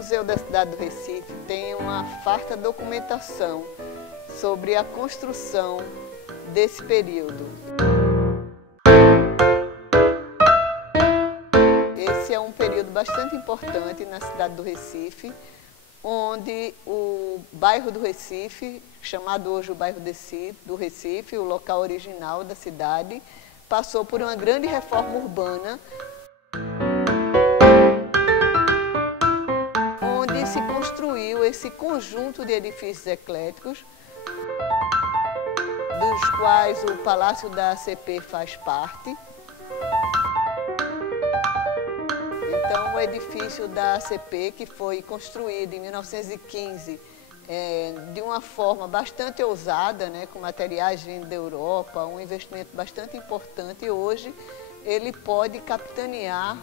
Museu da cidade do Recife tem uma farta documentação sobre a construção desse período. Esse é um período bastante importante na cidade do Recife, onde o bairro do Recife, chamado hoje o bairro do Recife, o local original da cidade, passou por uma grande reforma urbana, onde se construiu esse conjunto de edifícios ecléticos, dos quais o Palácio da ACP faz parte. Então, o edifício da ACP, que foi construído em 1915, de uma forma bastante ousada, né, com materiais vindo da Europa, um investimento bastante importante, e hoje ele pode capitanear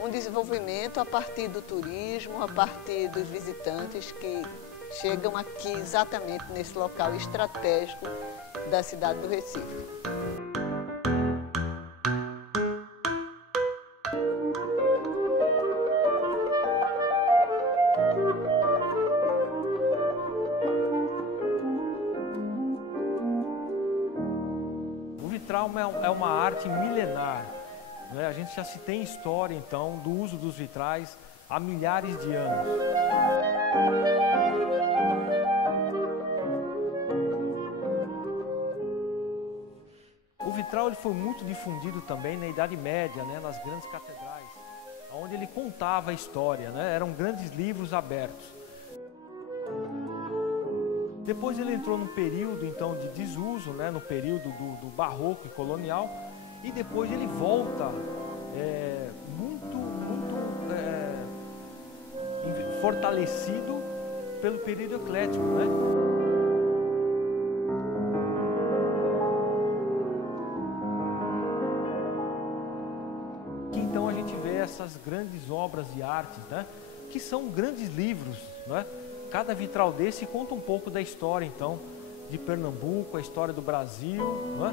um desenvolvimento a partir do turismo, a partir dos visitantes que chegam aqui exatamente nesse local estratégico da cidade do Recife. O vitral é uma arte milenar, né? A gente já se tem história, então, do uso dos vitrais há milhares de anos. O vitral ele foi muito difundido também na Idade Média, né? Nas grandes catedrais, onde ele contava a história, né? Eram grandes livros abertos. Depois ele entrou num período então de desuso, né, no período do barroco e colonial, e depois ele volta muito fortalecido pelo período eclético, né? Aqui então a gente vê essas grandes obras de arte, né, que são grandes livros, né? Cada vitral desse conta um pouco da história, então, de Pernambuco, a história do Brasil, né?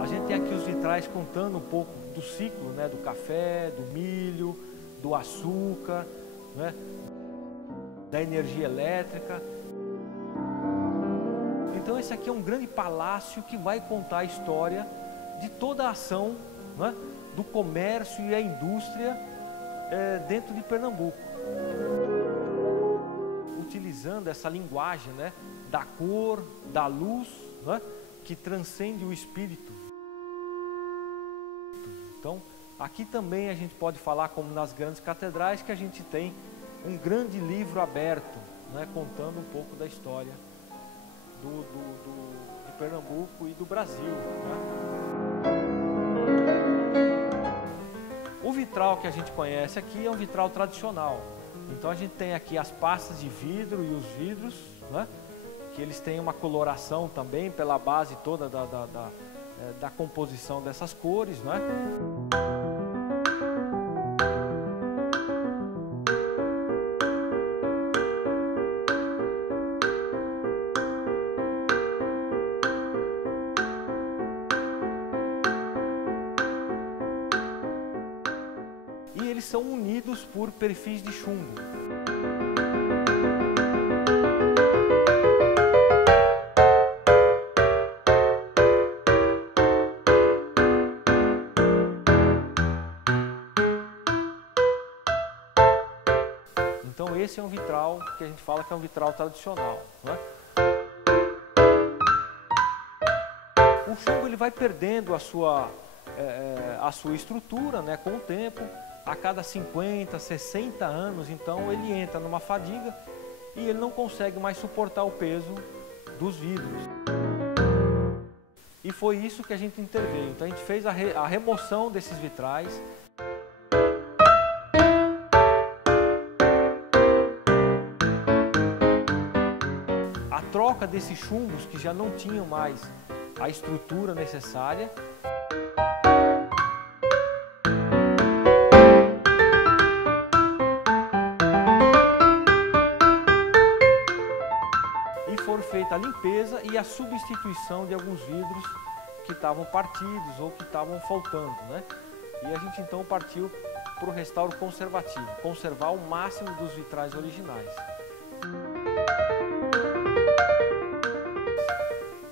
A gente tem aqui os vitrais contando um pouco do ciclo, né? Do café, do milho, do açúcar, né? Da energia elétrica. Então esse aqui é um grande palácio que vai contar a história de toda a ação, né? Do comércio e a indústria dentro de Pernambuco. Utilizando essa linguagem, né, da cor, da luz, né, que transcende o espírito. Então, aqui também a gente pode falar, como nas grandes catedrais, que a gente tem um grande livro aberto, né, contando um pouco da história de Pernambuco e do Brasil, né? O vitral que a gente conhece aqui é um vitral tradicional. Então a gente tem aqui as pastas de vidro e os vidros, né, que eles têm uma coloração também pela base toda da composição dessas cores, né? E eles são unidos por perfis de chumbo. Então esse é um vitral que a gente fala que é um vitral tradicional, né? O chumbo ele vai perdendo a sua estrutura, né, com o tempo. A cada 50, 60 anos, então ele entra numa fadiga e ele não consegue mais suportar o peso dos vidros. E foi isso que a gente interveio. Então a gente fez a remoção desses vitrais. A troca desses chumbos que já não tinham mais a estrutura necessária. Feita a limpeza e a substituição de alguns vidros que estavam partidos ou que estavam faltando, né? E a gente então partiu para o restauro conservativo, conservar o máximo dos vitrais originais.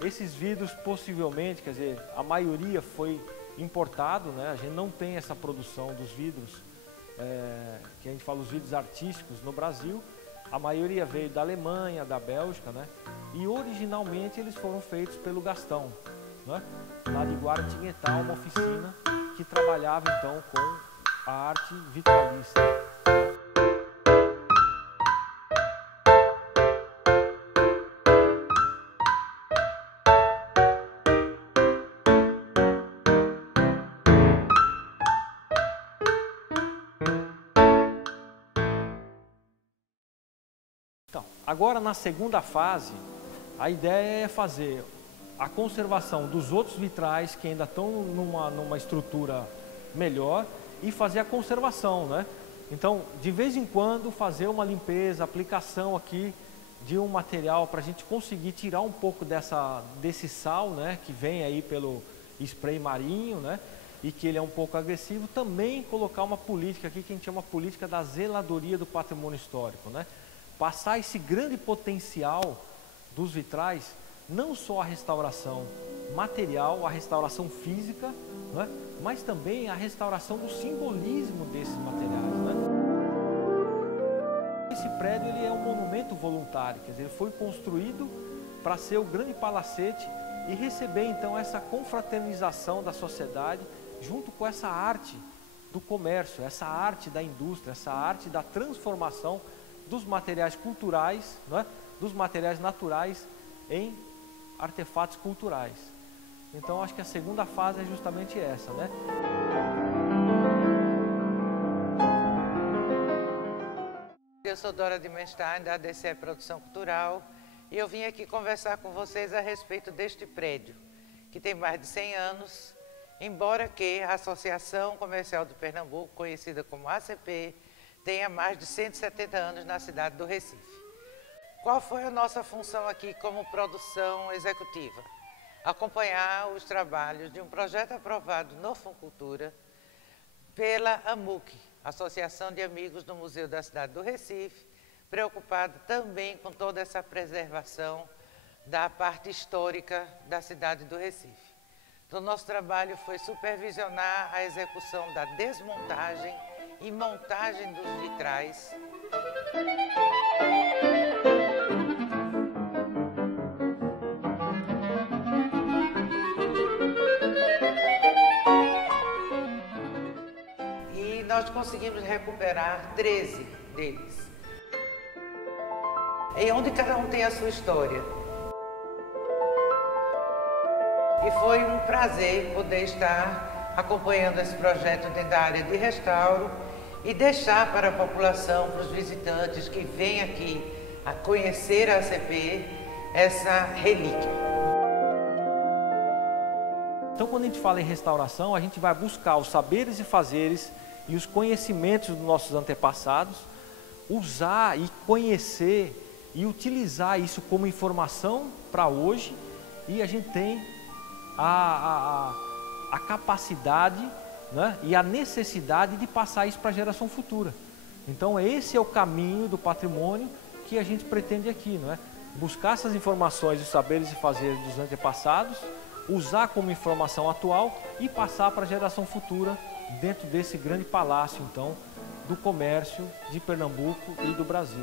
Esses vidros possivelmente, quer dizer, a maioria foi importado, né? A gente não tem essa produção dos vidros, que a gente fala os vidros artísticos no Brasil. A maioria veio da Alemanha, da Bélgica, né? E originalmente eles foram feitos pelo Gastão, né? Lá de Guaratinguetá, uma oficina que trabalhava então com a arte vitralista. Então, agora na segunda fase, a ideia é fazer a conservação dos outros vitrais que ainda estão numa estrutura melhor e fazer a conservação, né? Então, de vez em quando, fazer uma limpeza, aplicação aqui de um material para a gente conseguir tirar um pouco desse sal, né? Que vem aí pelo spray marinho, né? E que ele é um pouco agressivo. Também colocar uma política aqui que a gente chama política da zeladoria do patrimônio histórico, né? Passar esse grande potencial dos vitrais, não só a restauração material, a restauração física, né? Mas também a restauração do simbolismo desses materiais, né? Esse prédio ele é um monumento voluntário, quer dizer, ele foi construído para ser o grande palacete e receber então essa confraternização da sociedade junto com essa arte do comércio, essa arte da indústria, essa arte da transformação dos materiais culturais, né, dos materiais naturais em artefatos culturais. Então acho que a segunda fase é justamente essa, né? Eu sou Dora Dimenstein, da ADCE Produção Cultural, e eu vim aqui conversar com vocês a respeito deste prédio, que tem mais de 100 anos, embora que a Associação Comercial de Pernambuco, conhecida como ACP, tenha mais de 170 anos na cidade do Recife. Qual foi a nossa função aqui como produção executiva? Acompanhar os trabalhos de um projeto aprovado no Funcultura pela AMUC, Associação de Amigos do Museu da Cidade do Recife, preocupada também com toda essa preservação da parte histórica da cidade do Recife. Então, nosso trabalho foi supervisionar a execução da desmontagem e montagem dos vitrais. E nós conseguimos recuperar 13 deles. E onde cada um tem a sua história. E foi um prazer poder estar acompanhando esse projeto dentro da área de restauro e deixar para a população, para os visitantes que vêm aqui a conhecer a ACP, essa relíquia. Então, quando a gente fala em restauração, a gente vai buscar os saberes e fazeres e os conhecimentos dos nossos antepassados, usar e conhecer e utilizar isso como informação para hoje, e a gente tem a capacidade, né, e a necessidade de passar isso para a geração futura. Então esse é o caminho do patrimônio que a gente pretende aqui, não é? Buscar essas informações, os saberes e fazeres dos antepassados, usar como informação atual e passar para a geração futura dentro desse grande palácio então do comércio de Pernambuco e do Brasil.